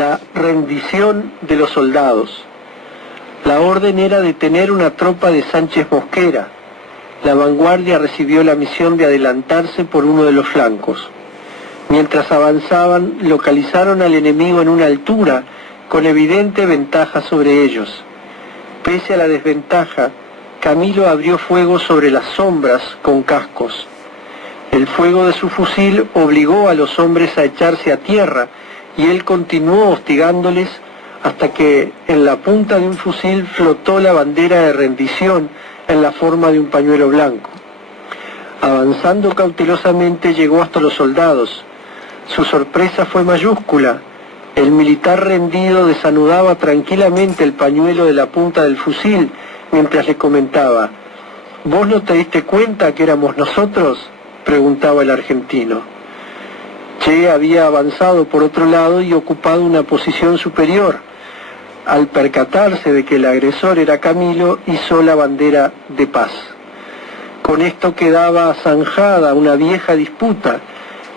La rendición de los soldados. La orden era detener una tropa de Sánchez Mosquera. La vanguardia recibió la misión de adelantarse por uno de los flancos. Mientras avanzaban, localizaron al enemigo en una altura, con evidente ventaja sobre ellos. Pese a la desventaja, Camilo abrió fuego sobre las sombras con cascos. El fuego de su fusil obligó a los hombres a echarse a tierra, y él continuó hostigándoles hasta que en la punta de un fusil flotó la bandera de rendición en la forma de un pañuelo blanco. Avanzando cautelosamente llegó hasta los soldados. Su sorpresa fue mayúscula. El militar rendido desanudaba tranquilamente el pañuelo de la punta del fusil mientras le comentaba: ¿Vos no te diste cuenta que éramos nosotros?, preguntaba el argentino. Che había avanzado por otro lado y ocupado una posición superior. Al percatarse de que el agresor era Camilo, izó la bandera de paz. Con esto quedaba zanjada una vieja disputa.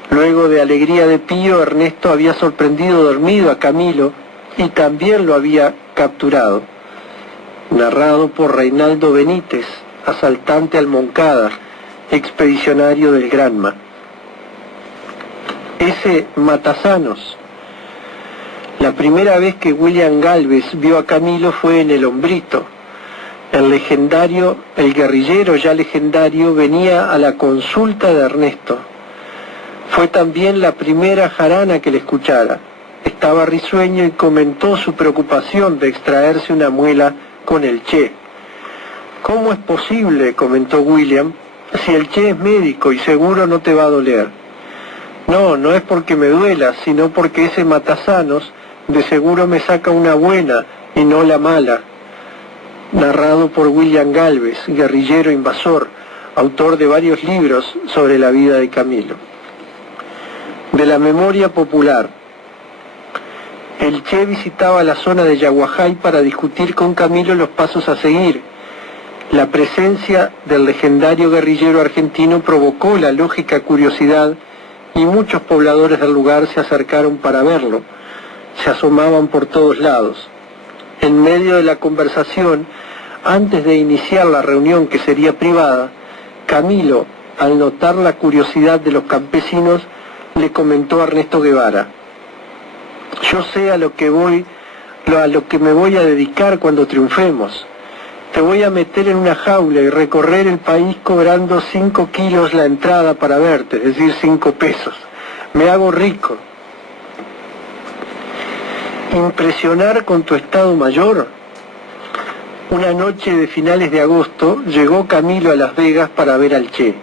Luego de Alegría de Pío, Ernesto había sorprendido dormido a Camilo y también lo había capturado. Narrado por Reinaldo Benítez, asaltante al Moncada, expedicionario del Granma. Ese Matasanos. La primera vez que William Gálvez vio a Camilo fue en el Hombrito. El guerrillero ya legendario venía a la consulta de Ernesto. Fue también la primera jarana que le escuchara. Estaba risueño y comentó su preocupación de extraerse una muela con el Che. ¿Cómo es posible?, comentó William, si el Che es médico y seguro no te va a doler. No, no es porque me duela, sino porque ese Matasanos de seguro me saca una buena y no la mala. Narrado por William Gálvez, guerrillero invasor, autor de varios libros sobre la vida de Camilo. De la memoria popular. El Che visitaba la zona de Yaguajay para discutir con Camilo los pasos a seguir. La presencia del legendario guerrillero argentino provocó la lógica curiosidad y muchos pobladores del lugar se acercaron para verlo. Se asomaban por todos lados. En medio de la conversación, antes de iniciar la reunión que sería privada, Camilo, al notar la curiosidad de los campesinos, le comentó a Ernesto Guevara: yo sé a lo que me voy a dedicar cuando triunfemos. Te voy a meter en una jaula y recorrer el país cobrando 5 kilos la entrada para verte, es decir, 5 pesos. Me hago rico. Impresionar con tu estado mayor. Una noche de finales de agosto llegó Camilo a Las Vegas para ver al Che.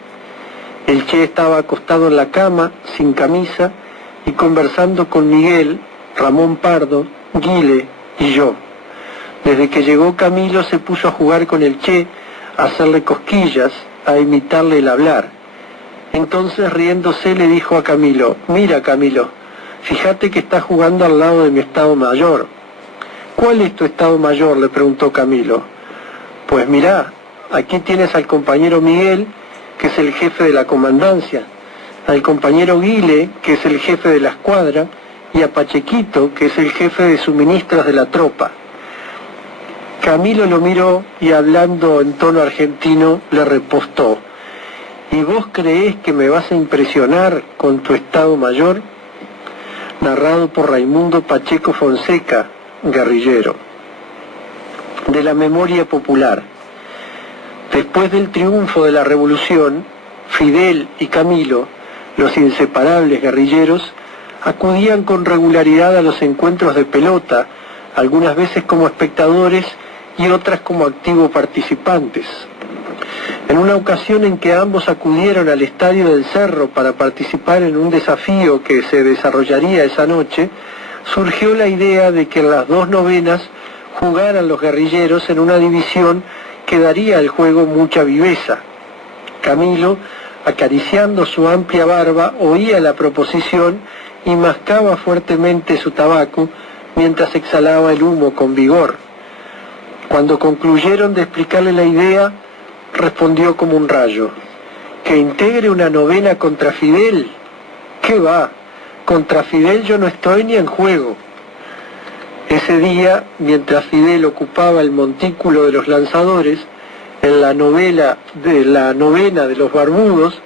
El Che estaba acostado en la cama, sin camisa, y conversando con Miguel, Ramón Pardo, Guile y yo. Desde que llegó Camilo se puso a jugar con el Che, a hacerle cosquillas, a imitarle el hablar. Entonces, riéndose, le dijo a Camilo: mira, Camilo, fíjate que estás jugando al lado de mi estado mayor. ¿Cuál es tu estado mayor?, le preguntó Camilo. Pues mirá, aquí tienes al compañero Miguel, que es el jefe de la comandancia, al compañero Guile, que es el jefe de la escuadra, y a Pachequito, que es el jefe de suministros de la tropa. Camilo lo miró y, hablando en tono argentino, le repostó: ¿y vos creés que me vas a impresionar con tu estado mayor? Narrado por Raimundo Pacheco Fonseca, guerrillero. De la memoria popular. Después del triunfo de la revolución, Fidel y Camilo, los inseparables guerrilleros, acudían con regularidad a los encuentros de pelota, algunas veces como espectadores y otras como activos participantes. En una ocasión en que ambos acudieron al Estadio del Cerro para participar en un desafío que se desarrollaría esa noche, surgió la idea de que en las 2 novenas jugaran los guerrilleros en una división que daría al juego mucha viveza. Camilo, acariciando su amplia barba, oía la proposición y mascaba fuertemente su tabaco mientras exhalaba el humo con vigor. Cuando concluyeron de explicarle la idea, respondió como un rayo: ¿que integre una novena contra Fidel? ¿Qué va? Contra Fidel yo no estoy ni en juego. Ese día, mientras Fidel ocupaba el montículo de los lanzadores, en la novena de los barbudos,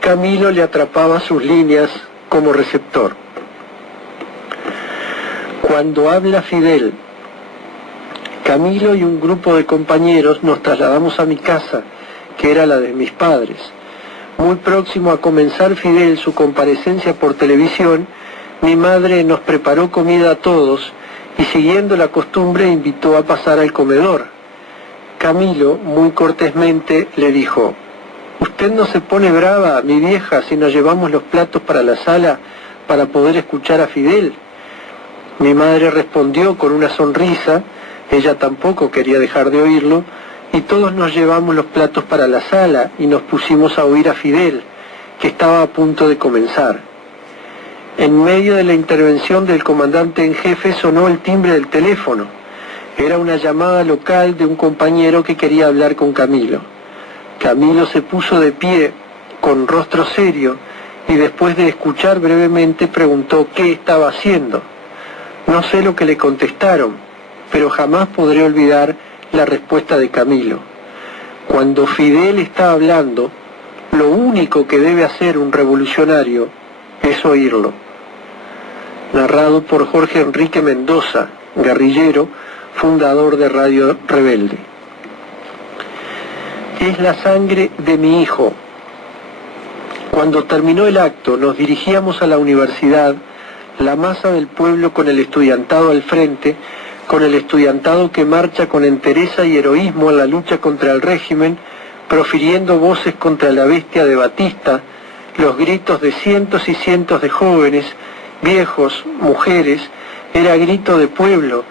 Camilo le atrapaba sus líneas como receptor. Cuando habla Fidel, Camilo y un grupo de compañeros nos trasladamos a mi casa, que era la de mis padres. Muy próximo a comenzar Fidel su comparecencia por televisión, mi madre nos preparó comida a todos y, siguiendo la costumbre, invitó a pasar al comedor. Camilo, muy cortésmente, le dijo: «¿Usted no se pone brava, mi vieja, si nos llevamos los platos para la sala para poder escuchar a Fidel?» Mi madre respondió con una sonrisa, ella tampoco quería dejar de oírlo, y todos nos llevamos los platos para la sala y nos pusimos a oír a Fidel, que estaba a punto de comenzar. En medio de la intervención del comandante en jefe sonó el timbre del teléfono. Era una llamada local de un compañero que quería hablar con Camilo. Camilo se puso de pie, con rostro serio, y después de escuchar brevemente preguntó qué estaba haciendo. No sé lo que le contestaron, pero jamás podré olvidar la respuesta de Camilo. Cuando Fidel está hablando, lo único que debe hacer un revolucionario es oírlo. Narrado por Jorge Enrique Mendoza, guerrillero, fundador de Radio Rebelde. Es la sangre de mi hijo. Cuando terminó el acto, nos dirigíamos a la universidad, la masa del pueblo con el estudiantado al frente, con el estudiantado que marcha con entereza y heroísmo en la lucha contra el régimen, profiriendo voces contra la bestia de Batista, los gritos de cientos y cientos de jóvenes, viejos, mujeres, era grito de pueblo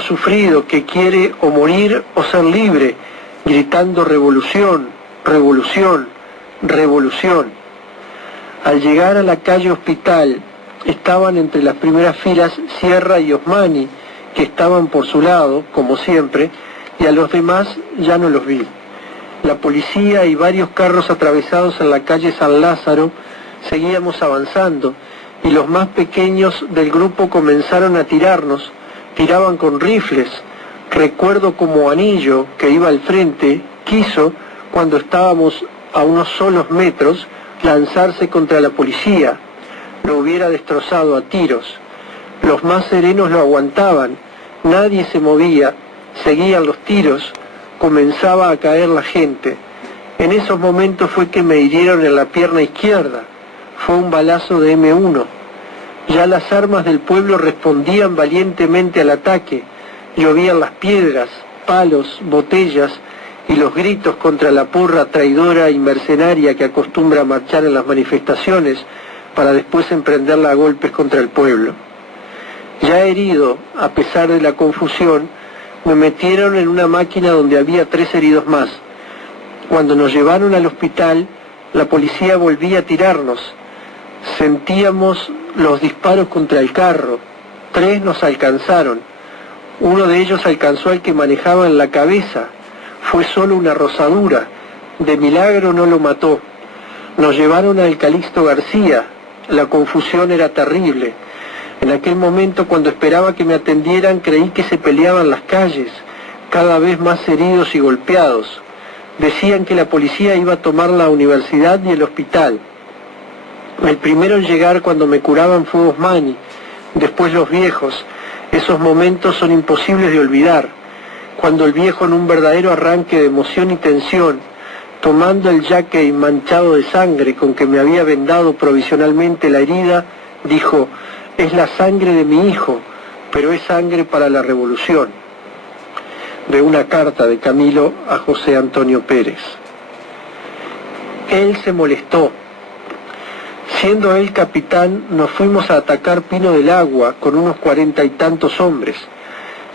sufrido que quiere o morir o ser libre, gritando revolución, revolución, revolución. Al llegar a la calle Hospital, estaban entre las primeras filas Sierra y Osmani, que estaban por su lado, como siempre, y a los demás ya no los vi. La policía y varios carros atravesados en la calle San Lázaro, seguíamos avanzando, y los más pequeños del grupo comenzaron a tirarnos, tiraban con rifles. Recuerdo como Anillo, que iba al frente, quiso, cuando estábamos a unos solos metros, lanzarse contra la policía. Lo hubiera destrozado a tiros. Los más serenos lo aguantaban, nadie se movía, seguían los tiros, comenzaba a caer la gente. En esos momentos fue que me hirieron en la pierna izquierda. Fue un balazo de M1. Ya las armas del pueblo respondían valientemente al ataque. Llovían las piedras, palos, botellas y los gritos contra la porra traidora y mercenaria que acostumbra a marchar en las manifestaciones para después emprenderla a golpes contra el pueblo. Ya herido, a pesar de la confusión, me metieron en una máquina donde había 3 heridos más. Cuando nos llevaron al hospital, la policía volvía a tirarnos. Sentíamos los disparos contra el carro. 3 nos alcanzaron. Uno de ellos alcanzó al que manejaba en la cabeza. Fue solo una rozadura. De milagro no lo mató. Nos llevaron al Calixto García. La confusión era terrible. En aquel momento, cuando esperaba que me atendieran, creí que se peleaban las calles, cada vez más heridos y golpeados. Decían que la policía iba a tomar la universidad y el hospital. El primero en llegar cuando me curaban fue Osmani, después los viejos. Esos momentos son imposibles de olvidar. Cuando el viejo, en un verdadero arranque de emoción y tensión, tomando el jaque manchado de sangre con que me había vendado provisionalmente la herida, dijo: «Es la sangre de mi hijo, pero es sangre para la revolución». De una carta de Camilo a José Antonio Pérez. Él se molestó. Siendo él capitán, nos fuimos a atacar Pino del Agua con unos 40 y tantos hombres.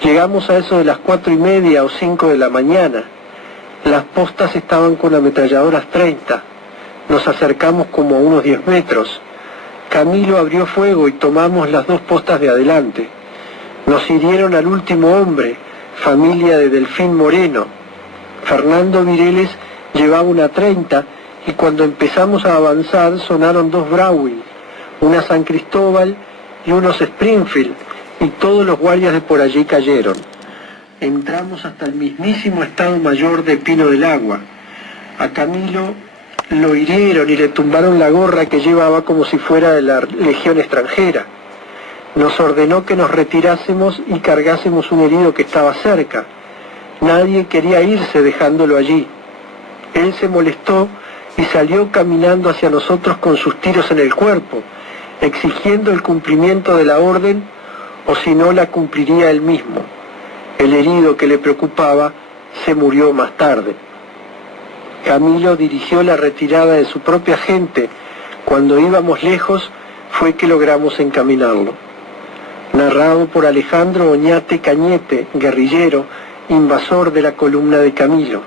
Llegamos a eso de las 4:30 o 5 de la mañana. Las postas estaban con ametralladoras 30. Nos acercamos como a unos 10 metros. Camilo abrió fuego y tomamos las 2 postas de adelante. Nos hirieron al último hombre, familia de Delfín Moreno. Fernando Vireles llevaba una 30 y cuando empezamos a avanzar sonaron 2 Browning, una San Cristóbal y unos Springfield, y todos los guardias de por allí cayeron. Entramos hasta el mismísimo Estado Mayor de Pino del Agua. A Camilo lo hirieron y le tumbaron la gorra que llevaba como si fuera de la Legión extranjera. Nos ordenó que nos retirásemos y cargásemos un herido que estaba cerca. Nadie quería irse dejándolo allí. Él se molestó y salió caminando hacia nosotros con sus tiros en el cuerpo, exigiendo el cumplimiento de la orden, o si no la cumpliría él mismo. El herido que le preocupaba se murió más tarde. Camilo dirigió la retirada de su propia gente. Cuando íbamos lejos fue que logramos encaminarlo. Narrado por Alejandro Oñate Cañete, guerrillero, invasor de la columna de Camilo.